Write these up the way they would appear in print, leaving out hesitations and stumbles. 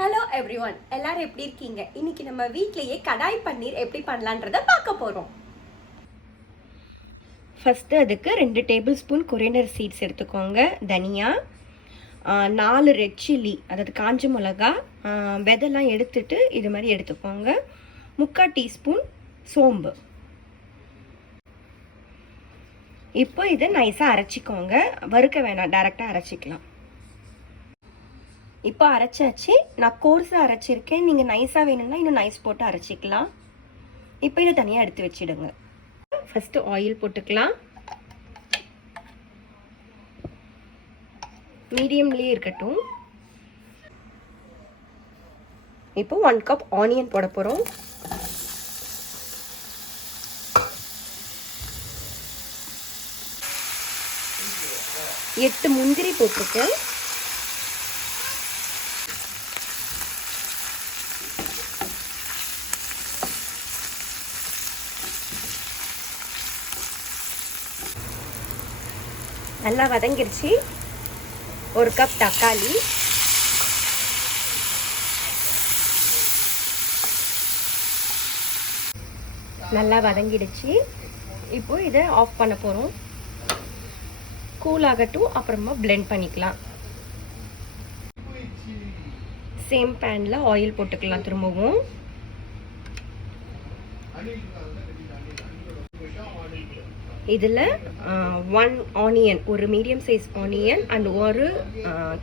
Hello everyone, எல்லாரும் எப்படி இருக்கீங்க? இன்னைக்கு நம்ம வீட்லயே கடாய் பன்னீர் எப்படி பண்ணலான்றத பார்க்க போறோம். ஃபர்ஸ்ட் அதுக்கு 2 டேபிள் ஸ்பூன் கொரியண்டர் சீட்ஸ் எடுத்துக்கோங்க. தனியா 4 ரெட் சில்லி, அதாவது காஞ்ச மிளகா வெதெல்லாம் எடுத்துட்டு இது மாதிரி எடுத்துக்கோங்க. 3/4 டீஸ்பூன் சோம்பு. இப்போ இதை நைஸாக அரைச்சிக்கோங்க. வறுக்க வேணாம், டைரெக்டாக அரைச்சிக்கலாம். இப்போ அரைச்சாச்சு. நான் கோர்ஸாக அரைச்சிருக்கேன். நீங்கள் நைஸாக வேணும்னா இன்னும் நைஸ் போட்டு அரைச்சிக்கலாம். இப்போ இதை தனியாக எடுத்து வச்சிடுங்க. ஃபஸ்ட்டு ஆயில் போட்டுக்கலாம். மீடியம்லேயே இருக்கட்டும். இப்போ 1 கப் ஆனியன் போட போகிறோம். எட்டு முந்திரி போட்டிருக்கேன். நல்லா வதங்கிடுச்சு. 1 கப் தக்காளி, நல்லா வதங்கிடுச்சு. இப்போ இதை ஆஃப் பண்ண போகிறோம். கூல் ஆகட்டும், அப்புறமா பிளெண்ட் பண்ணிக்கலாம். சேம் பேனில் ஆயில் போட்டுக்கலாம். திரும்பவும் இதில் 1 ஆனியன், ஒரு மீடியம் சைஸ் ஆனியன் அண்ட் ஒரு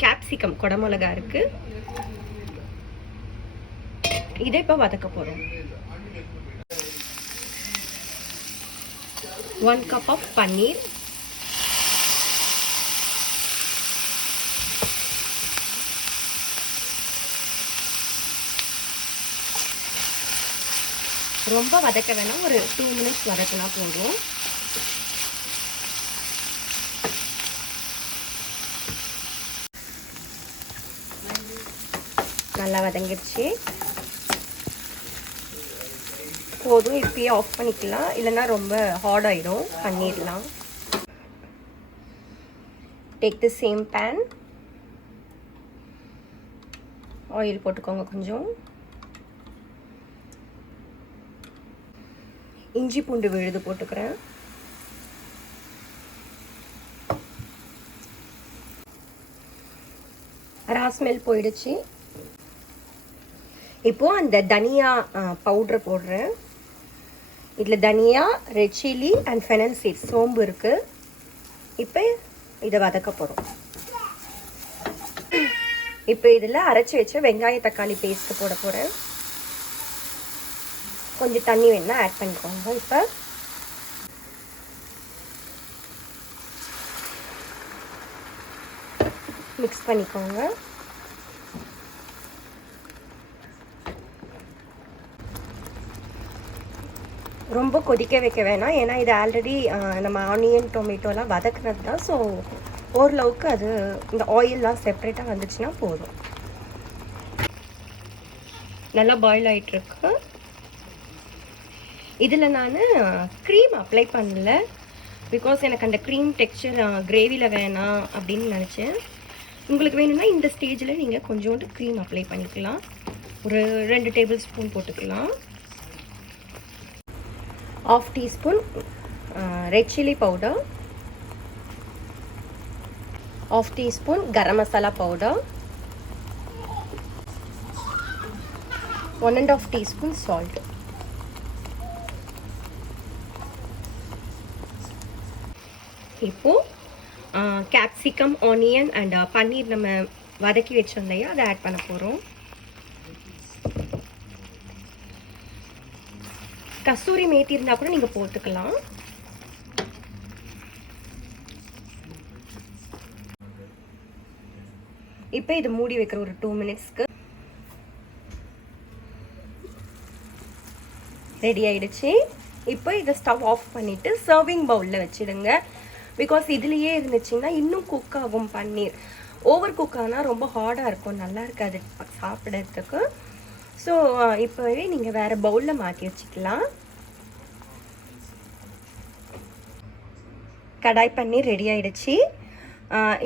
கேப்சிகம் குடமிளகா இருக்கு. இதை இப்போ வதக்க போகிறோம். 1 கப் ஆஃப் பன்னீர், ரொம்ப வதக்க வேணாம், ஒரு 2 மினிட்ஸ் வதக்கினா போதும். நல்லா வதங்கிடுச்சு. போதும், இப்பயே ஆஃப் பண்ணிக்கலாம், இல்லைன்னா ரொம்ப ஹார்ட் ஆகிடும் பன்னீர்லாம். Take the same pan, oil போட்டுக்கோங்க. கொஞ்சம் இஞ்சி பூண்டு விழுது போட்டுக்கிறேன். ஸ்மெல் போயிடுச்சு. இப்போ அந்த தனியா பவுடர் போடுறேன். இதில் தனியா, red chilli and fennel seeds, சோம்பு இருக்கு. இப்போ இதை வதக்க போகிறோம். இப்போ இதில் அரைச்சி வச்ச வெங்காய தக்காளி பேஸ்ட் போட போகிறேன். கொஞ்சம் தண்ணி வேணா ஆட் பண்ணிக்கோங்க. இப்போ மிக்ஸ் பண்ணிக்கோங்க. ரொம்ப கொதிக்க வைக்க வேணாம், ஏன்னா இது ஆல்ரெடி நம்ம ஆனியன் டொமேட்டோலாம் வதக்குனது தான். ஸோ ஓரளவுக்கு அது இந்த ஆயிலெலாம் செப்ரேட்டாக வந்துச்சுன்னா போதும். நல்லா பாயில் ஆகிட்டுருக்கு. இதில் நான் க்ரீம் அப்ளை பண்ணல, பிகாஸ் எனக்கு அந்த க்ரீம் டெக்ஸ்சர் கிரேவியில் வேணாம் அப்படின்னு நினச்சேன். உங்களுக்கு வேணும்னா இந்த ஸ்டேஜில் நீங்கள் கொஞ்சோண்டு க்ரீம் அப்ளை பண்ணிக்கலாம். ஒரு 2 டேபிள் ஸ்பூன் போட்டுக்கலாம். 1/2 teaspoon red chilli powder, 1/2 teaspoon garam masala powder, 1.5 teaspoon salt. இப்போ கேப்சிகம், ஆனியன் அண்ட் பன்னீர் நம்ம வதக்கி வச்சோம் இல்லையா, அதை ஆட் பண்ண போகிறோம். கஸ்தூரி மேத்தி இருந்தால் கூட நீங்கள் போட்டுக்கலாம். இப்போ இது மூடி வைக்கிற ஒரு 2 மினிட்ஸ்க்கு. ரெடி ஆயிடுச்சு. இப்போ இதை ஸ்டவ் ஆஃப் பண்ணிவிட்டு சர்விங் பவுலில் வச்சுடுங்க. பிகாஸ் இதுலேயே இருந்துச்சுன்னா இன்னும் குக் ஆகும் பன்னீர். ஓவர் குக் ஆனால் ரொம்ப ஹார்டாக இருக்கும், நல்லா இருக்காது சாப்பிட்றதுக்கு. ஸோ இப்போவே நீங்கள் வேறு பவுலில் மாற்றி வச்சுக்கலாம். கடாய் பன்னீர் ரெடி ஆகிடுச்சு.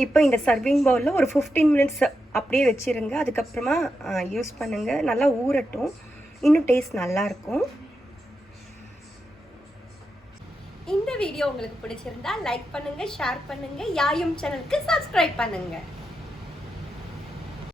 இப்போ இந்த சர்விங் பவுலில் ஒரு 15 மினிட்ஸ் அப்படியே வச்சுருங்க. அதுக்கப்புறமா யூஸ் பண்ணுங்கள். நல்லா ஊறட்டும், இன்னும் டேஸ்ட் நல்லாயிருக்கும். இந்த வீடியோ உங்களுக்கு பிடிச்சிருந்தா லைக் பண்ணுங்கள், ஷேர் பண்ணுங்கள், யாயும் சேனலுக்கு சப்ஸ்கிரைப் பண்ணுங்கள்.